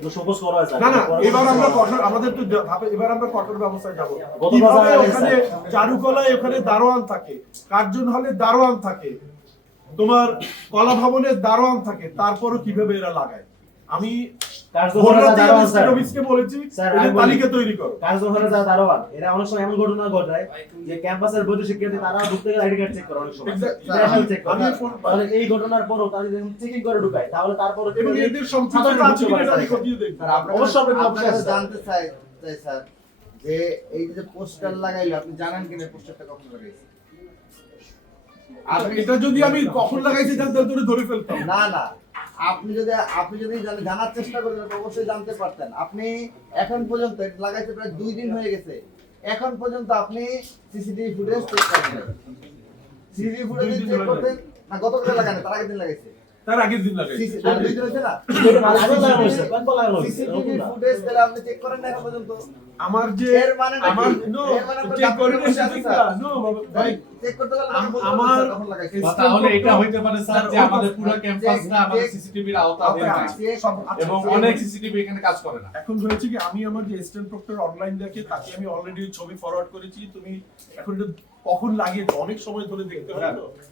কিন্তু শোকজ করা হয়েছে না না, এবার আমরা কঠোর, আমাদের তো এবার আমরা কঠোর ব্যবস্থায় যাব। কিভাবে ওখানে চারুকলায় ওখানে দারোয়ান থাকে, কার্জন হলে দারোয়ান থাকে, তোমার কলা ভবনের দারোয়ান থাকে, তারপরও কিভাবে এরা লাগায়? আমি বলেছি তালিকা তৈরি করো। কার্যকর যারা দারোয়ান এরা অনেক সময় এমন ঘটনা ঘটায় যে ক্যাম্পাসের বৈধ শিক্ষার্থী তারা ঢুকতে গেলে আইডি কার্ড চেক করে অনেক সময় চেক করে। তাহলে এই ঘটনার পরও তারা যদি চেকিং করে ঢুকায় তাহলে তারপরে এবং এদের সম্পৃক্ততা আছে কিনা আমি খতিয়ে দেখব। অবশ্যই আপনারা জানতে চাই স্যার যে এই যে পোস্টার লাগাইলো আপনি জানেন কিনা পোস্টারটা কখন লাগাইছে? এটা যদি আমি কখন লাগাইছি জানতে ধরে ফেলতাম। না না, আপনি যদি জানার চেষ্টা করতেন অবশ্যই জানতে পারতেন। আপনি এখন পর্যন্ত এটা লাগাইতে প্রায় 2 দিন হয়ে গেছে, এখন পর্যন্ত আপনি সিসিটিভি ফুটেজ চেক করেন। সিসিটিভি ফুটেজ চেক করতেন না, গতকাল লাগানো, তার আগের দিন লাগাইছে, তার আগের দিন লাগাইছি। তার 2 দিন হয়েছে না, সিসিটিভি ফুটেজ তাহলে আপনি চেক করেন না এখন পর্যন্ত? আমার যে এর মানে আমার নো চেক করে নো ভাই চেক করতে গেলে আমার কখন লাগাইছে? তাহলে এটা হইতে পারে স্যার যে আমাদের পুরো ক্যাম্পাসটা আমাদের সিসিটিভির আওতাধীন না এবং অনেক সিসিটিভি এখানে কাজ করে না। এখন হয়েছে কি, আমি আমার যে স্ট্যান্ড প্রক্টর অনলাইন দেখে তাকে আমি অলরেডি ছবি ফরওয়ার্ড করেছি। তুমি এখন এটা কখন লাগিয়েছো অনেক সময় ধরে দেখতে হবে তো।